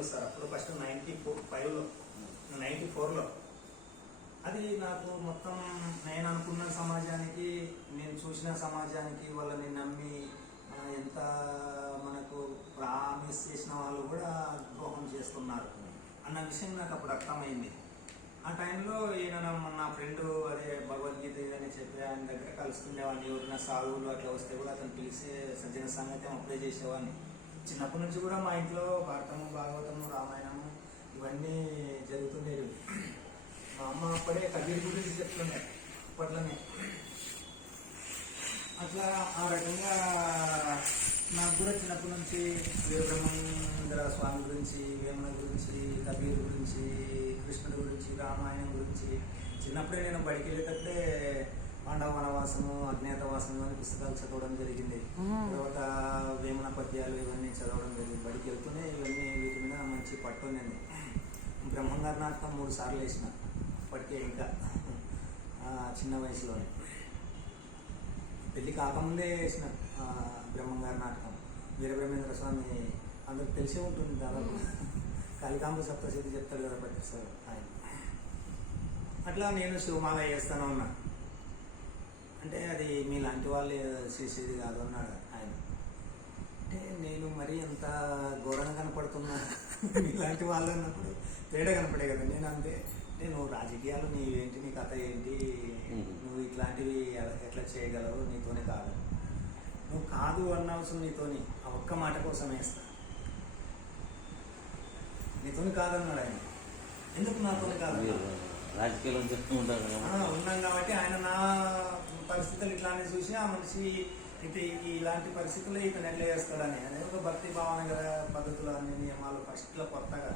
టైంలో సార్, అప్పుడు ఫస్ట్ 95లో 94లో. అది నాకు మొత్తం నేను అనుకున్న సమాజానికి, నేను చూసిన సమాజానికి, వాళ్ళని నమ్మి ఎంత మనకు ప్రామిస్ చేసిన వాళ్ళు కూడా ద్రోహం చేస్తున్నారు అన్న విషయం నాకు అప్పుడు అర్థమైంది. ఆ టైంలో ఈయన నా ఫ్రెండ్ అదే భగవద్గీత అని చెప్పి ఆయన దగ్గర కలుస్తుండేవాడిని. ఎవరైనా సాధువులు అట్లా వస్తే కూడా అతను పిలిచి సజ్జన సంగతి అప్లై చేసేవాడిని. చిన్నప్పటి నుంచి కూడా మా ఇంట్లో భారతము, భాగవతము, రామాయణము ఇవన్నీ జరుగుతుండేవి. మా అమ్మ అప్పుడే కబీర్ గురించి చెప్తుండే అప్పట్లోనే. అట్లా ఆ రకంగా నాకు కూడా చిన్నప్పటి నుంచి వీరబ్రహ్మేంద్ర స్వామి గురించి, వేమన గురించి, కబీర్ గురించి, కృష్ణుడి గురించి, రామాయణం గురించి చిన్నప్పుడే నేను బడికి వెళ్ళేటప్పుడే పాండవ వనవాసము, అజ్ఞాతవాసము అని పుస్తకాలు చదవడం జరిగింది. తర్వాత వేమన పద్యాలు ఇవన్నీ చదవడం జరిగింది. బడికి వెళ్తూనే ఇవన్నీ వీటి మీద మంచి పట్టు ఉన్నది. బ్రహ్మంగారి నాటకం 3 సార్లు వేసిన అప్పటికే, ఇంకా చిన్న వయసులోనే. పెళ్ళి కాకముందే వేసిన బ్రహ్మంగారి నాటకం. వీరబ్రహ్మేంద్ర స్వామి అందరికి తెలిసే ఉంటుంది దాదాపు. కాళికాంబ సప్తశతి చెప్తాడు కదా ప్రతిసారి ఆయన. అట్లా నేను శివమాల వేస్తాను ఉన్నా. అంటే అది మీలాంటి వాళ్ళు చేసేది కాదు అన్నాడు ఆయన. అంటే నేను మరీ అంత ఘోరంగా కనపడుతున్నా మీలాంటి వాళ్ళు అన్నప్పుడు తేడా కనపడే కదా. నేను అంతే, నేను రాజకీయాలు నీవేంటి, నీ కథ ఏంటి, నువ్వు ఇట్లాంటివి ఎట్లా చేయగలవు, నీతోనే కాదు, నువ్వు కాదు అన్న అవసరం నీతోని ఆ ఒక్క మాట కోసం వేస్తా, నీతోని కాదన్నాడు ఆయన. ఎందుకు నాతోని కాదు, రాజకీయాలు చెప్తూ ఉంటారు ఉన్నాం కాబట్టి. ఆయన నా పరిస్థితులు ఇట్లాంటి చూసి ఆ మనిషి అయితే ఇలాంటి పరిస్థితుల్లో ఇతను ఎట్లా చేస్తాడని, అదే ఒక భక్తి భావన కదా. పద్ధతులు అన్ని నియమాలు ఫస్ట్లో కొత్తగా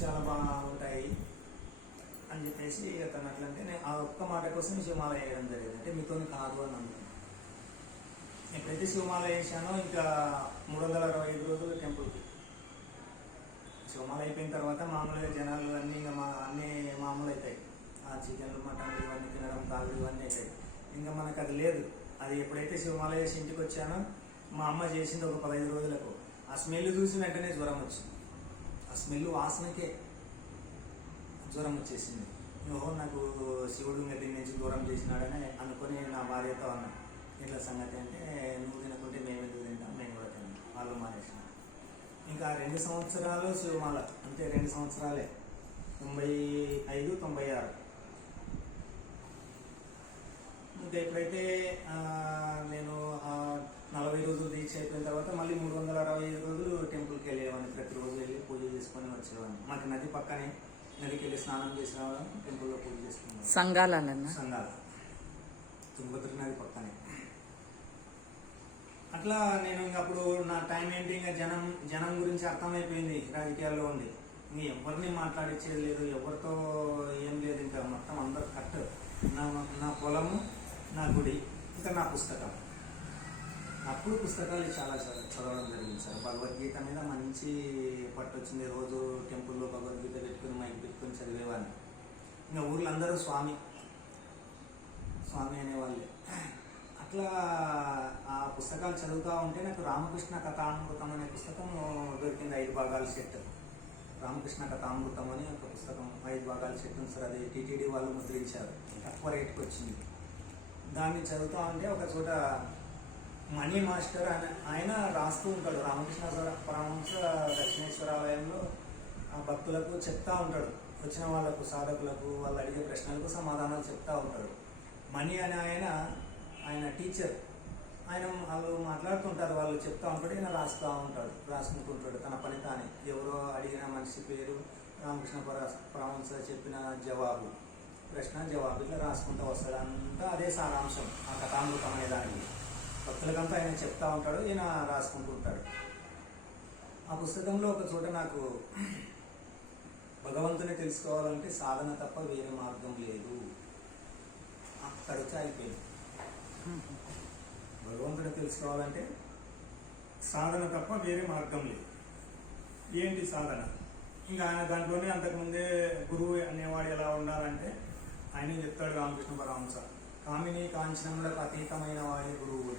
చాలా బాగుంటాయి అని చెప్పేసి అతను అట్లంటే నేను ఆ ఒక్క మాట కోసం శివమాల వేయడం జరిగింది. అంటే మీతో కాదు అని అనుకున్నాను. ఎప్పుడైతే శివమాల వేసానో ఇంకా 365 రోజులు టెంపుల్కి. శివమాల అయిపోయిన తర్వాత మామూలుగా జనాలు అన్నీ ఇంకా అన్నీ మామూలు అవుతాయి. ఆ చికెన్లు, మటన్లు ఇవన్నీ తినడం, తాగుడు ఇవన్నీ అవుతాయి. ఇంకా మనకు అది లేదు. అది ఎప్పుడైతే శివమాల చేసి ఇంటికి వచ్చానో మా అమ్మ చేసింది ఒక 15 రోజులకు. ఆ స్మెల్ చూసి వెంటనే జ్వరం వచ్చింది. ఆ స్మెల్ వాసనకే జ్వరం వచ్చేసింది. ఓహో, నాకు శివుడు దీని నుంచి దూరం చేసినాడని అనుకుని నా భార్యతో అన్నా, ఇట్లా సంగతి అంటే, నువ్వు తినకుంటే మేము ఎందుకు తింటాం, మేము కూడా తిన్నాం, వాళ్ళు మానేసినాం. ఇంకా 2 సంవత్సరాలు శివమాల, అంతే 2 సంవత్సరాలే, 95, 96. ఇంకా ఎప్పుడైతే నేను 40 రోజులు దీక్ష అయిపోయిన తర్వాత మళ్ళీ 365 రోజులు టెంపుల్కి వెళ్ళేవాడిని. ప్రతిరోజు వెళ్ళి పూజ చేసుకొని వచ్చేవాడిని. మాకు నది పక్కనే, నదికి వెళ్ళి స్నానం చేసిన టెంపుల్లో పూజ చేసుకున్నాను. సంఘాల తుంగభద్ర నది పక్కనే. అట్లా నేను ఇంకా అప్పుడు నా టైం ఏంటి, ఇంకా జనం గురించి అర్థమైపోయింది. రాజకీయాల్లో ఉంది, ఇంక ఎవరిని మాట్లాడించేది లేదు, ఎవరితో ఏం లేదు. ఇంకా మొత్తం అందరు కట్. నా పొలము, నా గుడి, ఇంకా నా పుస్తకం. అప్పుడు పుస్తకాలు చాలా చదవడం జరిగింది సార్. భగవద్గీత మీద మంచి పట్టు వచ్చింది. రోజు టెంపుల్లో భగవద్గీత పెట్టుకుని మైక్ పెట్టుకుని చదివేవాడిని. ఇంకా ఊర్లో అందరూ స్వామి స్వామి అనేవాళ్ళే. అట్లా ఆ పుస్తకాలు చదువుతూ ఉంటే నాకు రామకృష్ణ కథామృతం అనే పుస్తకం దొరికింది. 5 భాగాల సెట్. రామకృష్ణ కథామృతం అని ఒక పుస్తకం 5 భాగాల సెట్ ఉంది సార్. అది టీటీడీ వాళ్ళు ముద్రించారు, తక్కువ రేటుకి వచ్చింది. దాన్ని చదువుతూ ఉంటే ఒక చోట మణి మాస్టర్ ఆయన రాస్తూ ఉంటాడు. రామకృష్ణ పరమహంస దక్షిణేశ్వరాలయంలో ఆ భక్తులకు చెప్తా ఉంటాడు. వచ్చిన వాళ్ళకు, సాధకులకు, వాళ్ళు అడిగే ప్రశ్నలకు సమాధానాలు చెప్తా ఉంటాడు. మణి అనే ఆయన టీచర్. వాళ్ళు మాట్లాడుతుంటారు, వాళ్ళు చెప్తా ఉంటాడు, ఈయన రాసుకుంటుంటాడు తన పని తానే. ఎవరో అడిగిన మనిషి పేరు, రామకృష్ణ పరమహంస చెప్పిన జవాబు, ప్రశ్న జవాబు, ఇట్లా రాసుకుంటూ వస్తాడు. అంతా అదే సారాంశం ఆ కథామృతం అనే దానికి. భక్తులకంతా ఆయన చెప్తా ఉంటాడు, ఈయన రాసుకుంటూ ఉంటాడు. ఆ పుస్తకంలో ఒక చోట నాకు భగవంతుని తెలుసుకోవాలంటే సాధన తప్ప వేరే మార్గం లేదు, అక్కడికి అయిపోయింది. భగవంతుని తెలుసుకోవాలంటే సాధన తప్ప వేరే మార్గం లేదు. ఏంటి సాధన? ఇంకా ఆయన దాంట్లోనే అంతకుముందే గురువు అనేవాడు ఎలా ఉండాలంటే ఆయన చెప్తాడు రామకృష్ణ పరమహంస, కామిని కాంచనములకు అతీతమైన వాడే గురువు.